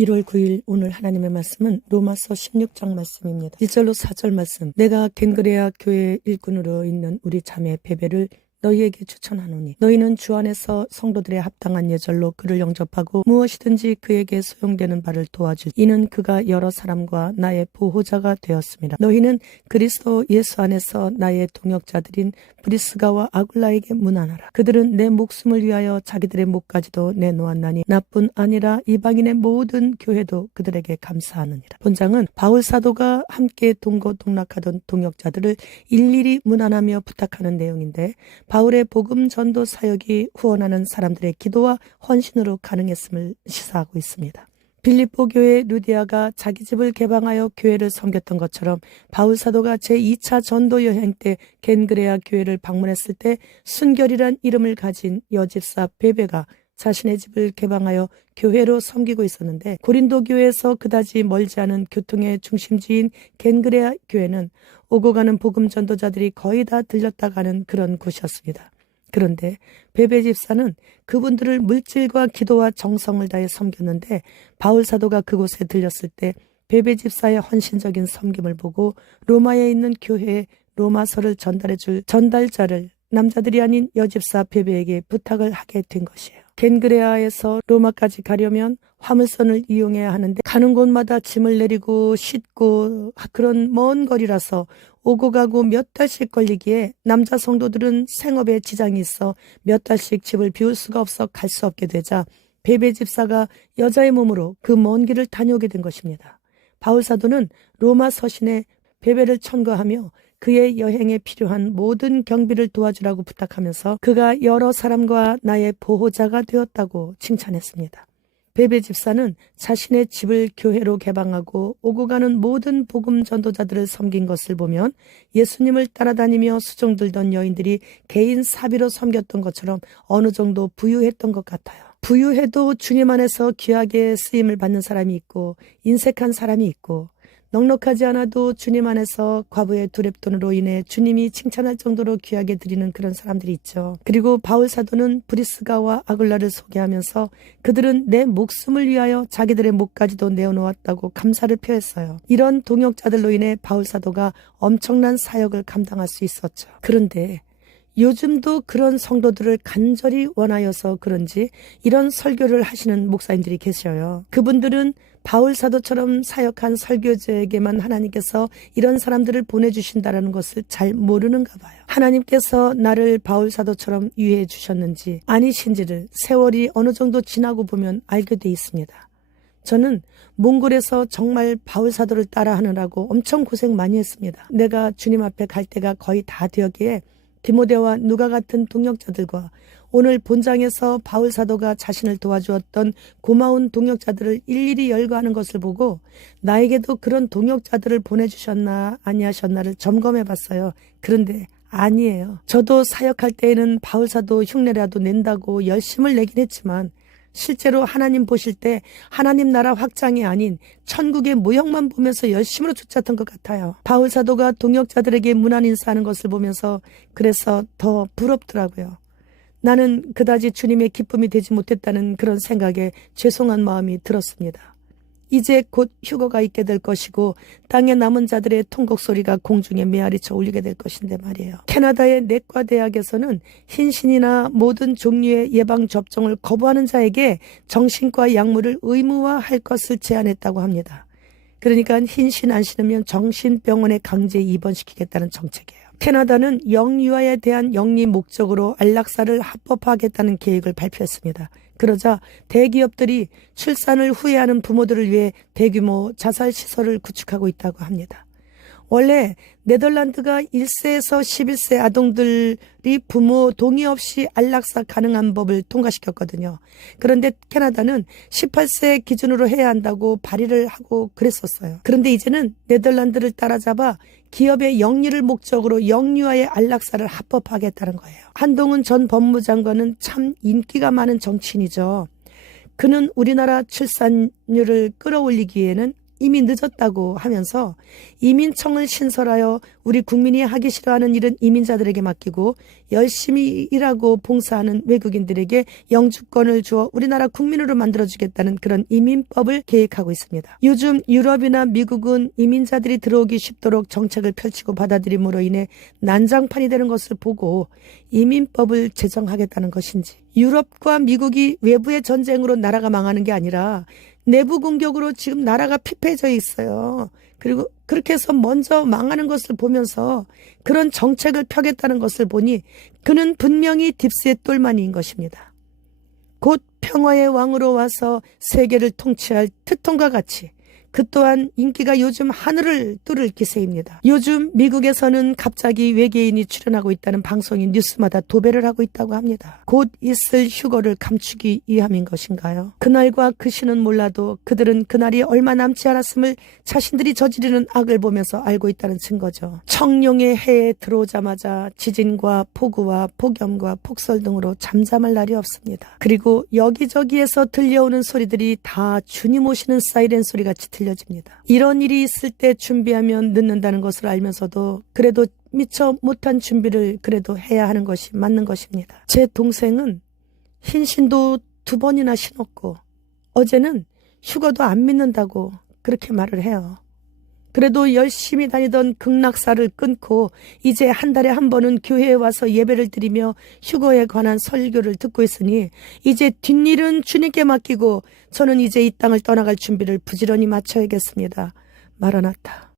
1월 9일 오늘 하나님의 말씀은 로마서 16장 말씀입니다. 1절로 4절 말씀. 내가 겐그레아 교회 일꾼으로 있는 우리 자매 베베를 너희에게 추천하노니 너희는 주 안에서 성도들의 합당한 예절로 그를 영접하고 무엇이든지 그에게 소용되는 바를 도와줄. 이는 그가 여러 사람과 나의 보호자가 되었습니다. 너희는 그리스도 예수 안에서 나의 동역자들인 브리스가와 아굴라에게 문안하라. 그들은 내 목숨을 위하여 자기들의 목까지도 내놓았나니 나뿐 아니라 이방인의 모든 교회도 그들에게 감사하느니라. 본장은 바울 사도가 함께 동고동락하던 동역자들을 일일이 문안하며 부탁하는 내용인데, 바울의 복음 전도 사역이 후원하는 사람들의 기도와 헌신으로 가능했음을 시사하고 있습니다. 빌립보 교회 루디아가 자기 집을 개방하여 교회를 섬겼던 것처럼 바울 사도가 제2차 전도 여행 때 겐그레아 교회를 방문했을 때 순결이란 이름을 가진 여집사 베베가 자신의 집을 개방하여 교회로 섬기고 있었는데, 고린도 교회에서 그다지 멀지 않은 교통의 중심지인 겐그레아 교회는 오고 가는 복음 전도자들이 거의 다 들렸다 가는 그런 곳이었습니다. 그런데 베베 집사는 그분들을 물질과 기도와 정성을 다해 섬겼는데, 바울 사도가 그곳에 들렸을 때 베베 집사의 헌신적인 섬김을 보고 로마에 있는 교회에 로마서를 전달해줄 전달자를 남자들이 아닌 여집사 베베에게 부탁을 하게 된 것이에요. 겐그레아에서 로마까지 가려면 화물선을 이용해야 하는데 가는 곳마다 짐을 내리고 싣고 그런 먼 거리라서 오고 가고 몇 달씩 걸리기에 남자 성도들은 생업에 지장이 있어 몇 달씩 집을 비울 수가 없어 갈 수 없게 되자 베베 집사가 여자의 몸으로 그 먼 길을 다녀오게 된 것입니다. 바울 사도는 로마 서신에 베베를 천거하며 그의 여행에 필요한 모든 경비를 도와주라고 부탁하면서 그가 여러 사람과 나의 보호자가 되었다고 칭찬했습니다. 베베 집사는 자신의 집을 교회로 개방하고 오고 가는 모든 복음 전도자들을 섬긴 것을 보면 예수님을 따라다니며 수종 들던 여인들이 개인 사비로 섬겼던 것처럼 어느 정도 부유했던 것 같아요. 부유해도 주님 안에서 귀하게 쓰임을 받는 사람이 있고 인색한 사람이 있고, 넉넉하지 않아도 주님 안에서 과부의 두렵돈으로 인해 주님이 칭찬할 정도로 귀하게 드리는 그런 사람들이 있죠. 그리고 바울 사도는 브리스가와 아굴라를 소개하면서 그들은 내 목숨을 위하여 자기들의 목까지도 내어놓았다고 감사를 표했어요. 이런 동역자들로 인해 바울 사도가 엄청난 사역을 감당할 수 있었죠. 그런데 요즘도 그런 성도들을 간절히 원하여서 그런지 이런 설교를 하시는 목사님들이 계셔요. 그분들은 바울 사도처럼 사역한 설교자에게만 하나님께서 이런 사람들을 보내주신다는 것을 잘 모르는가 봐요. 하나님께서 나를 바울 사도처럼 유해해 주셨는지 아니신지를 세월이 어느 정도 지나고 보면 알게 돼 있습니다. 저는 몽골에서 정말 바울 사도를 따라하느라고 엄청 고생 많이 했습니다. 내가 주님 앞에 갈 때가 거의 다 되었기에 디모데와 누가 같은 동역자들과 오늘 본장에서 바울 사도가 자신을 도와주었던 고마운 동역자들을 일일이 열거하는 것을 보고 나에게도 그런 동역자들을 보내주셨나 아니하셨나를 점검해 봤어요. 그런데 아니에요. 저도 사역할 때에는 바울 사도 흉내라도 낸다고 열심을 내긴 했지만 실제로 하나님 보실 때 하나님 나라 확장이 아닌 천국의 모형만 보면서 열심으로 쫓았던 것 같아요. 바울 사도가 동역자들에게 문안 인사하는 것을 보면서 그래서 더 부럽더라고요. 나는 그다지 주님의 기쁨이 되지 못했다는 그런 생각에 죄송한 마음이 들었습니다. 이제 곧 휴거가 있게 될 것이고 땅에 남은 자들의 통곡 소리가 공중에 메아리쳐 울리게 될 것인데 말이에요. 캐나다의 내과 대학에서는 hin신이나 모든 종류의 예방 접종을 거부하는 자에게 정신과 약물을 의무화할 것을 제안했다고 합니다. 그러니까 hin신 안 신으면 정신병원에 강제 입원시키겠다는 정책이에요. 캐나다는 영유아에 대한 영리 목적으로 안락사를 합법화하겠다는 계획을 발표했습니다. 그러자 대기업들이 출산을 후회하는 부모들을 위해 대규모 자살시설을 구축하고 있다고 합니다. 원래 네덜란드가 1세에서 11세 아동들이 부모 동의 없이 안락사 가능한 법을 통과시켰거든요. 그런데 캐나다는 18세 기준으로 해야 한다고 발의를 하고 그랬었어요. 그런데 이제는 네덜란드를 따라잡아 기업의 영리를 목적으로 영유아의 안락사를 합법화하겠다는 거예요. 한동훈 전 법무장관은 참 인기가 많은 정치인이죠. 그는 우리나라 출산율을 끌어올리기 위해는 이미 늦었다고 하면서 이민청을 신설하여 우리 국민이 하기 싫어하는 일은 이민자들에게 맡기고 열심히 일하고 봉사하는 외국인들에게 영주권을 주어 우리나라 국민으로 만들어주겠다는 그런 이민법을 계획하고 있습니다. 요즘 유럽이나 미국은 이민자들이 들어오기 쉽도록 정책을 펼치고 받아들임으로 인해 난장판이 되는 것을 보고 이민법을 제정하겠다는 것인지, 유럽과 미국이 외부의 전쟁으로 나라가 망하는 게 아니라 내부 공격으로 지금 나라가 피폐해져 있어요. 그리고 그렇게 해서 먼저 망하는 것을 보면서 그런 정책을 펴겠다는 것을 보니 그는 분명히 딥스의 똘마니인 것입니다. 곧 평화의 왕으로 와서 세계를 통치할 트통과 같이 그 또한 인기가 요즘 하늘을 뚫을 기세입니다. 요즘 미국에서는 갑자기 외계인이 출연하고 있다는 방송이 뉴스마다 도배를 하고 있다고 합니다. 곧 있을 휴거를 감추기 위함인 것인가요? 그날과 그 시는 몰라도 그들은 그날이 얼마 남지 않았음을 자신들이 저지르는 악을 보면서 알고 있다는 증거죠. 청룡의 해에 들어오자마자 지진과 폭우와 폭염과 폭설 등으로 잠잠할 날이 없습니다. 그리고 여기저기에서 들려오는 소리들이 다 주님 오시는 사이렌 소리같이 들려집니다. 이런 일이 있을 때 준비하면 늦는다는 것을 알면서도 그래도 미처 못한 준비를 그래도 해야 하는 것이 맞는 것입니다. 제 동생은 흰신도 2번이나 신었고 어제는 휴거도 안 믿는다고 그렇게 말을 해요. 그래도 열심히 다니던 극락사를 끊고 이제 한 달에 한 번은 교회에 와서 예배를 드리며 휴거에 관한 설교를 듣고 있으니 이제 뒷일은 주님께 맡기고 저는 이제 이 땅을 떠나갈 준비를 부지런히 마쳐야겠습니다. 마라나타.